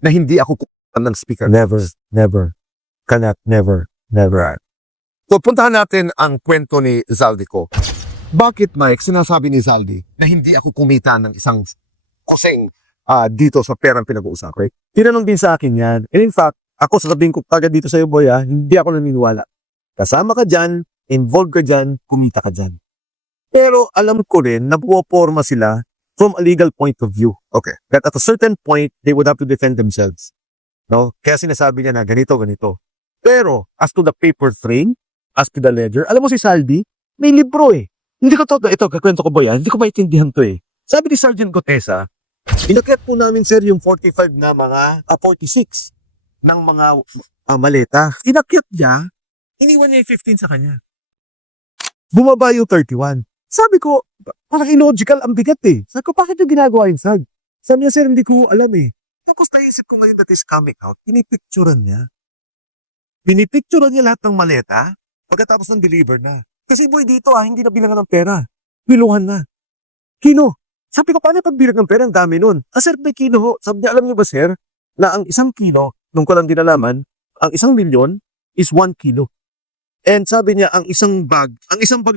na hindi ako kukuha ng speaker. Never, never. Cannot, never, never. So, puntahan natin ang kwento ni Zaldico. Bakit, Mike, sinasabi ni Zaldi na hindi ako kumita ng isang kusing dito sa perang pinag-uusapan? Tinanong din sa akin yan. And in fact, ako sasabihin ko agad dito sa iyo, boy, hindi ako naniniwala. Kasama ka dyan, involved ka dyan, kumita ka dyan. Pero alam ko rin, nabuoporma sila from a legal point of view. Okay. That at a certain point, they would have to defend themselves. No? Kaya sinasabi niya na ganito, ganito. Pero, as to the paper trail, as to the ledger, alam mo si Saldi, may libro eh. Hindi ko ito, kakwento ko boy, hindi ko maintindihan to eh. Sabi ni Sergeant Gotesa, inakyat po namin sir yung 45 na mga, 46 ng mga maleta. Inakyat niya, iniwan niya yung 15 sa kanya. Bumaba yung 31. Sabi ko, parang illogical ang bigat eh. Sabi ko, bakit yung ginagawa yung sag? Sabi niya, sir, hindi ko alam eh. Tapos naisip ko ngayon that is coming out, pinipicturean niya. Pinipicturean niya lahat ng maleta, pagkatapos ng deliver na. Kasi boy, dito hindi na bilangan ng pera. Biluhan na. Kino. Sabi ko, paano pagbilang ng pera? Ang dami nun. Sir, may kino ho. Sabi niya, alam niyo ba sir, na ang isang kilo, nung ko lang dinalaman, ang 1 milyon is 1 kilo. And sabi niya, ang isang bag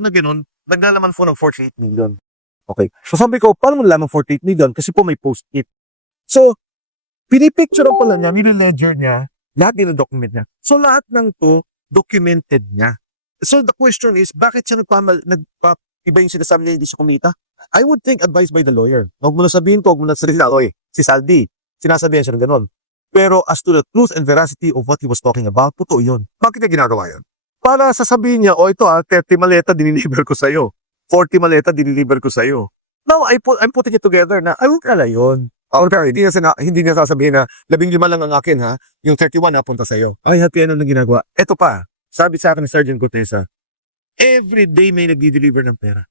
na gano'n, naglalaman po ng 48 million. Okay. So sabi ko, paano mo nalaman 48 million? Kasi po may post-it. So, pinipicture pala niya, nile-ledger niya, lahat nila-document niya. So lahat ng to, documented niya. So the question is, bakit siya iba yung sinasabi niya hindi siya kumita? I would think advised by the lawyer. Huwag mo na sabihin to, huwag mo na salita, si Saldi, sinasabihan siya ng gano'n. Pero as to the truth and veracity of what he was talking about, totoo yun. Bakit niya ginagawa yun? Para sasabihin niya, ito 30 maleta diniliver ko sa'yo. 40 maleta diniliver ko sa'yo. Now, I'm putting it together na, ay, huwag kala yun. Okay, hindi niya sasabihin na 15 lang ang akin yung 31 napunta sa'yo. Ay, happy ano na ginagawa. Ito pa, sabi sa akin ni Sergeant Gotesa, every day may nagdi-deliver ng pera.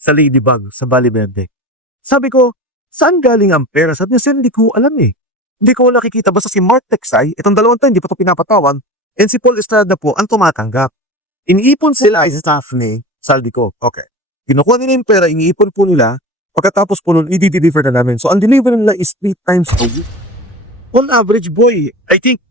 Sa Ladybug, sa Valle Verde. Sabi ko, saan galing ang pera? Sabi niya, sir, hindi ko alam eh. Hindi ko nakikita. Basta si Mark Texay, itong dalawang tayo, hindi pa ito pinapatawan, and si Paul Estrada po, ang tumatanggap. Iniipon sila ay staff ni Saldico. Okay. Kinukuha nila yung pera, iniipon po nila, pagkatapos po nun, i-deliver na namin. So, ang deliver nila is 3 times a week. On average, boy, I think,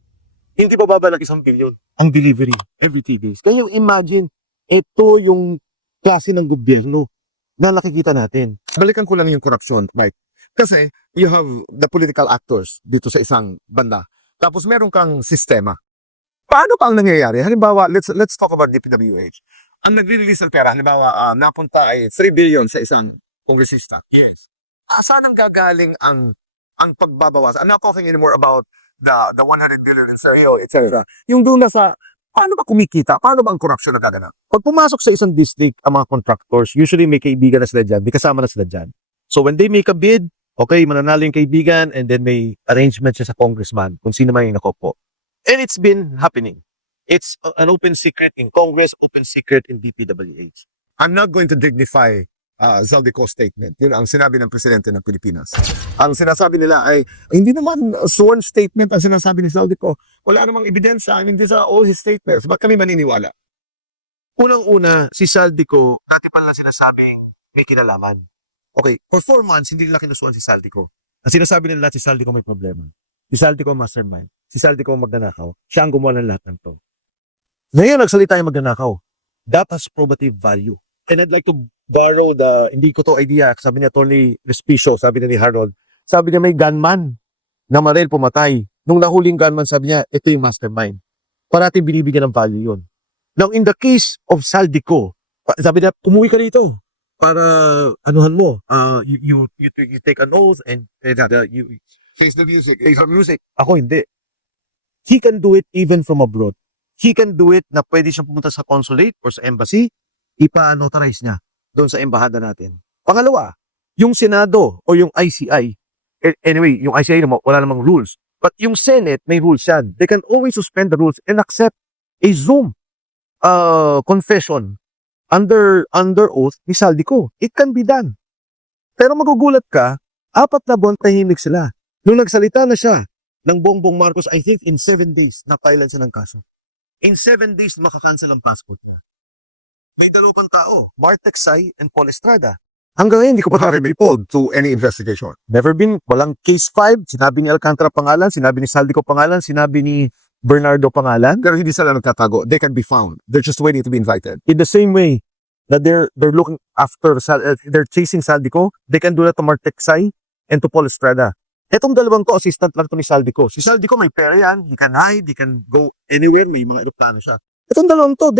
hindi pa babalag 1 billion ang delivery every 3 days. Kaya imagine, ito yung klase ng gobyerno na nakikita natin. Balikan ko lang yung corruption, Mike. Kasi you have the political actors dito sa isang banda. Tapos meron kang sistema. Paano pa ang nangyayari? Halimbawa, let's talk about DPWH. Ang nagre-release ng pera, halimbawa, napunta ay 3 billion sa isang kongresista. Yes. Saan ang gagaling ang pagbabawas? I'm not talking anymore about the 100 billion in Sergio, etc. Yung doon na sa, paano ba kumikita? Paano ba ang corruption nagaganap? Pag pumasok sa isang district, ang mga contractors, usually may kaibigan na sila dyan, may kasama na sila dyan. So when they make a bid, okay, mananalo yung kaibigan, and then may arrangement siya sa congressman, kung sino man yung nakopo. And it's been happening. It's an open secret in Congress, open secret in DPWH. I'm not going to dignify Zaldico's statement. Yun ang sinabi ng presidente ng Pilipinas. Ang sinasabi nila ay, hindi naman sworn statement ang sinasabi ni Zaldico. Wala namang ebidensya. I mean, these are all his statements. Ba't kami maniniwala? Unang-una, si Saldico, dati pa lang sinasabing may kinalaman. Okay, for 4 months, hindi nila kinusuan si Saldico. Ang sinasabi nila si Saldico may problema. Si Saldico mastermind. Si Saldico magnanakaw. Siya ang gumawa ng lahat ng to. Ngayon, nagsalita yung magnanakaw. That has probative value. And I'd like to borrow hindi ko to idea, sabi ni Atty. Respicio, sabi ni Harold, sabi niya may gunman na maril pumatay. Nung nahuling gunman, sabi niya, ito yung mastermind. Parating binibigyan ng value yun. Now, in the case of Saldico, sabi niya, umuwi ka dito para anuhan mo. You take an oath and you Face the music. face the music. Ako hindi. He can do it even from abroad. He can do it na pwede siyang pumunta sa consulate or sa embassy, ipa-notarize niya doon sa embahada natin. Pangalawa, yung Senado o yung ICI, anyway, yung ICI naman, wala namang rules. But yung Senate, may rules yan. They can always suspend the rules and accept a Zoom confession under oath ni Saldico. It can be done. Pero magugulat ka, 4 na buwan tahimik sila. Nung nagsalita na siya ng Bongbong Marcos, I think in 7 days, na-filean siya ng kaso. In 7 days, makakancel ang passport niya. May 2 tao, Mark Texay and Paul Estrada. Hanggang ngayon, hindi ko pa Have been pulled to any investigation. Never been, walang case 5, sinabi ni Alcantara pangalan, sinabi ni Saldico pangalan, sinabi ni Bernardo pangalan. Pero hindi sila nagtatago. They can be found. They're just waiting to be invited. In the same way that they're looking after, they're chasing Saldico, they can do that to Mark Teksay and to Paul Estrada. Etong dalawang to, assistant lang to ni Saldico. Si Saldico may pera yan, he can hide, he can go anywhere, may mga aeroplano siya. Etong dalawang to,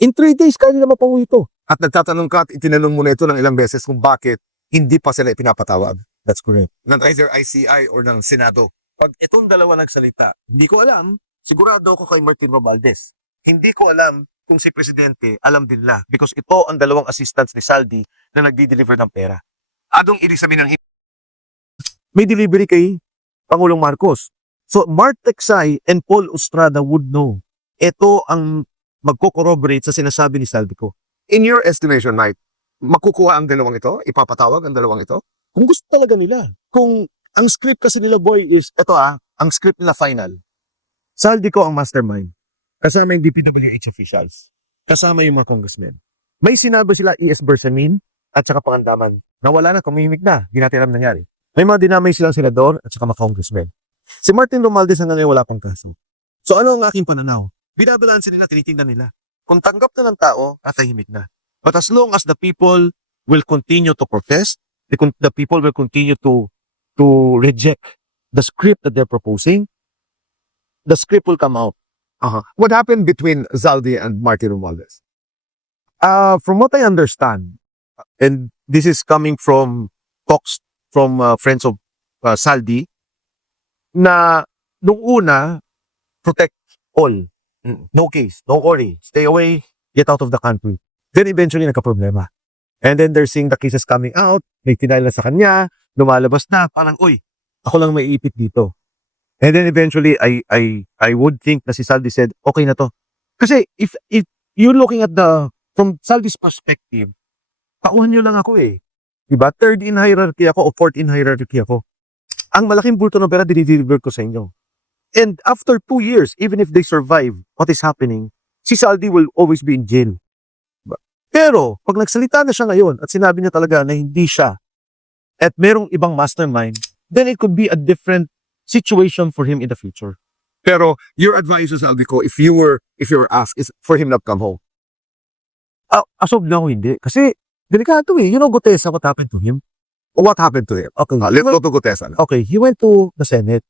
in 3 days, kaya nila mapauwi ito. At nagtatanong ka at itinanong mo na ito ng ilang beses kung bakit hindi pa sila ipinapatawag. That's correct. Ng either ICI or ng Senado. Pag itong dalawa nagsalita, hindi ko alam, sigurado ako kay Martin Romualdez. Hindi ko alam kung si Presidente alam din nila because ito ang dalawang assistants ni Saldi na nagdi-deliver ng pera. Anong ibig sabihin ng May delivery kay Pangulong Marcos. So Mark Teksay and Paul Estrada would know. Ito ang magko-corroborate sa sinasabi ni Saldico. In your estimation, Mike, makukuha ang dalawang ito? Ipapatawag ang dalawang ito? Kung gusto talaga nila, kung ang script kasi nila boy is, ito ang script nila final. Saldico ang mastermind. Kasama yung DPWH officials. Kasama yung mga congressmen. May sinabi sila E.S. Bersamin at saka Pangandaman na wala na, kumimik na. Hindi natin alam nangyari. May mga dinamay silang senador at saka mga congressmen. Si Martin Romualdez hanggang ngayon wala pang kaso. So ano ang aking pananaw? Binabalansin nila, tinitingnan nila. Kung tanggap na ng tao, tahimik na. But as long as the people will continue to protest, the people will continue to reject the script that they're proposing, the script will come out. What happened between Zaldi and Martin Romualdez? From what I understand, and this is coming from talks from friends of Saldi, na nung una, protect all. No case, don't worry, stay away, get out of the country. Then eventually nagka-problema. And then they're seeing the cases coming out, may tinayal na sa kanya, lumalabas na, parang, uy, ako lang may ipit dito. And then eventually, I would think na si Saldi said, okay na to. Kasi if you're looking at from Saldi's perspective, pauhan nyo lang ako eh. Diba? Third in hierarchy ako o fourth in hierarchy ako. Ang malaking bulto ng pera, dinideliver ko sa inyo. And after 2 years, even if they survive what is happening, si Saldi will always be in jail. Pero, pag nagsalita na siya ngayon at sinabi niya talaga na hindi siya at merong ibang mastermind, then it could be a different situation for him in the future. Pero your advice to Zaldi ko, if you were asked, is for him not come home. As of now, hindi. Kasi, delikado eh. You know, Gutesa, what happened to him? What happened to him? Okay. Let's go to Gutesa. Okay, he went to the Senate.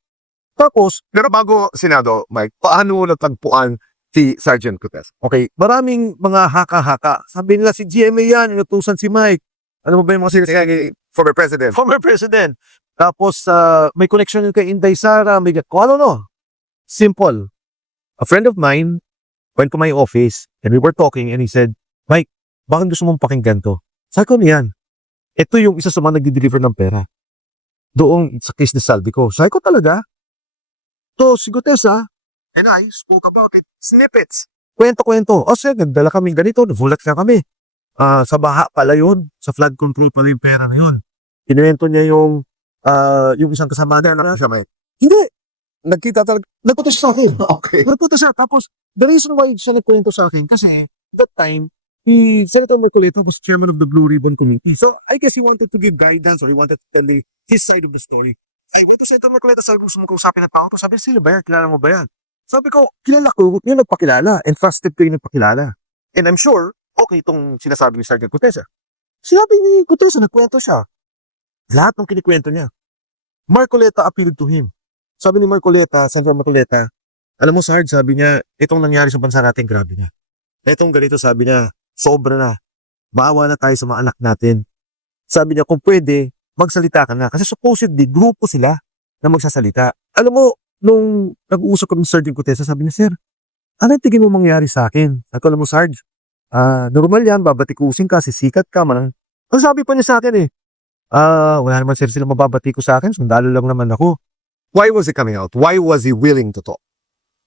Tapos, Pero bago Senado, Mike, paano mo natagpuan si Sergeant Gutesa? okay, maraming mga haka-haka. Sabi nila si GMA yan, inutusan si Mike. Ano ba yung mga Si former president. former president. Tapos, may connection yun kay Inday Sara, may kung ano no. Simple. A friend of mine went to my office and we were talking and he said, Mike, bakit gusto mong pakinggan to? Sabi ko niyan, ito yung isa sa mga nagdi-deliver ng pera. Doon sa case ni Saldi ko. Sabi ko talaga, to si Gutesa, and I spoke about it, snippets. Kwento-kwento. O sige, nagdala kami ganito, nagulat na kami. Sa baha pala yun, sa flood control pala yung pera na yun. Kinuwento niya yung isang kasama niya na Siya, Mike. hindi. Nagkita talaga. Nagpunta siya sa akin. Okay. Nagpunta siya. Tapos, the reason why siya nagkwento sa akin, kasi that time, Senator Marcoleta was chairman of the Blue Ribbon Committee. So, I guess he wanted to give guidance or he wanted to tell me his side of the story. I went to Senator Marcoleta, sabi gusto mo kausapin at tao to. Sabi, sila ba yan? Kilala mo ba yan? Sabi ko, kilala ko, yung nagpakilala. And trusted ko yung nagpakilala. And I'm sure, okay itong sinasabi ni Sergeant Gutesa. Sinabi ni Gutesa, nagkwento siya. Lahat ng kinikwento niya. Marcoleta appealed to him. Sabi ni Marcoleta, Senator Marcoleta, alam mo Sarge, sabi niya, itong nangyari sa bansa natin, grabe na. Itong ganito, sabi niya, sobra na. Maawa na tayo sa mga anak natin. Sabi niya, kung pwede, magsalita ka na. Kasi supposedly, grupo sila na magsasalita. Alam mo, nung nag-uusap kami ng Sergeant Gutesa, sabi niya, Sir, ano yung tingin mo mangyari sa akin? Sabi ko, alam mo Sarge, normal yan, babatikusin ka, sisikat ka, man. Ang sabi pa niya sa akin wala naman sir sila mababatiko sa akin, sundalo lang naman ako. Why was he coming out? Why was he willing to talk?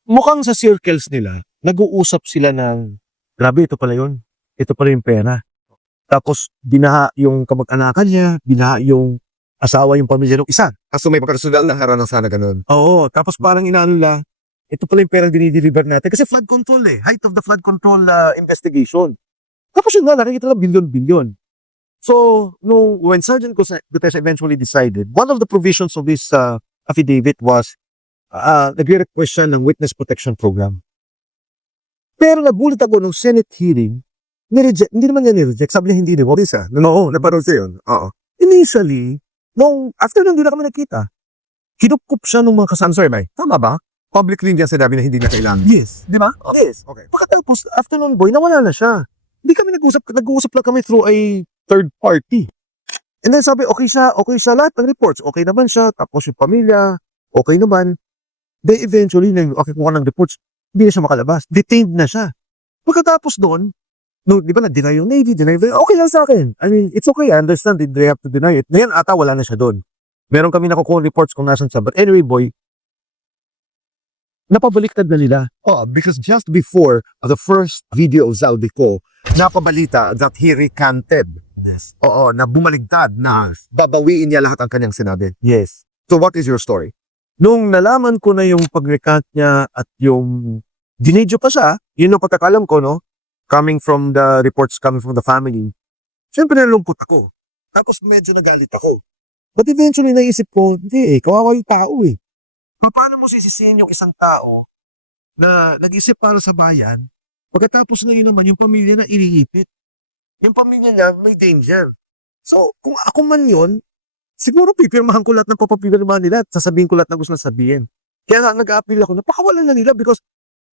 Mukhang sa circles nila, nag-uusap sila ng, grabe, ito pala yun. Ito pala yung pera. Tapos, binaha yung kamag-anakan niya, binaha yung asawa, yung pamilya ng isa. So may personal na harana sana ganun. Oo, tapos parang inaano nila, ito pala yung perang dinideliver natin. Kasi flood control height of the flood control investigation. Tapos yun nga, nakikita lang bilyon-bilyon. So, when Sergeant Gutesa eventually decided, one of the provisions of this affidavit was nagre-request siya ng witness protection program. Pero nagulat ako nung Senate hearing, hindi naman niya nireject. Sabi niya hindi niya. Isa. Oo, naparoon siya yun. Oo. Initially, after nung hindi na kami nakita, kinukup siya ng mga kasama. Sorry, May. Tama ba? Publicly niya sinabi na hindi na kailangan. Yes. Di ba? Yes. Okay. Pagkatapos, after nun, boy, nawala na siya. Hindi kami nag-uusap lang kami through a third party. And then sabi, okay siya, lahat ng reports, okay naman siya, tapos yung pamilya, okay naman. Then eventually, nang okay kuha ng reports, hindi na siya makalabas. Detained na siya. Pagkatapos doon, di ba na-deny yung Navy, okay lang sa akin. I mean, it's okay, I understand, they have to deny it. Ngayon ata, wala na siya doon. Meron kami nakukuha reports kung nasan siya. But anyway, boy, napabaliktad na nila. Oh, because just before the first video of Zaldico, napabalita that he recanted. Yes. Oo, na bumaligtad na babawiin niya lahat ang kanyang sinabi. Yes. So what is your story? Nung nalaman ko na yung pag-recant niya at yung dinedyo pa siya, yun ang pagkakalam ko, no? Coming from the reports coming from the family. Siyempre nalungkot ako. Tapos medyo nagalit ako. But eventually naisip ko, hindi kawawa yung tao eh. Paano mo sisisihin yung isang tao na nag-isip para sa bayan, pagkatapos na yun naman yung pamilya na iniipit. Yung pamilya niya may danger. So, kung ako man yun, siguro pipirmahan ko lahat ng papapirmahan nila at sasabihin ko lahat ng gusto na sabihin. Kaya nga nag-a-appeal ako, napakawalan na nila because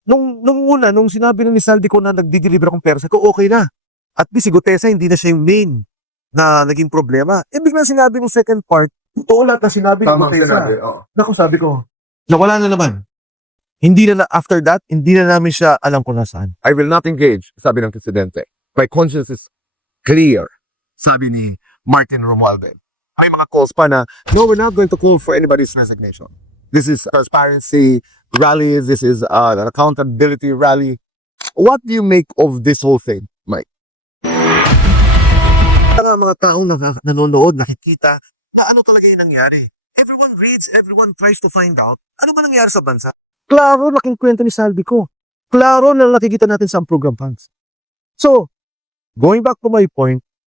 nung sinabi na ni Saldi ko na nagdi-deliver akong pera, ko okay na. At least si Gutesa hindi na siya yung main na naging problema. Eh biglang sinabi ng second part, totoo lahat na sinabi ni Gutesa. oo. Naku, sabi ko, nawala na naman. After that, hindi na namin siya alam kung nasaan. I will not engage, sabi ng presidente. My conscience is clear, sabi ni Martin Romualdez. May mga calls pa na, no, we're not going to call for anybody's resignation. This is transparency rally. This is an accountability rally. What do you make of this whole thing, Mike? Mga taong nanonood, nakikita na ano talaga yung nangyari. Everyone reads, everyone tries to find out ano ba nangyari sa bansa. Klaro, laking kwento ni Saldi ko. Klaro na nakikita natin sa program funds. So, going back to my point,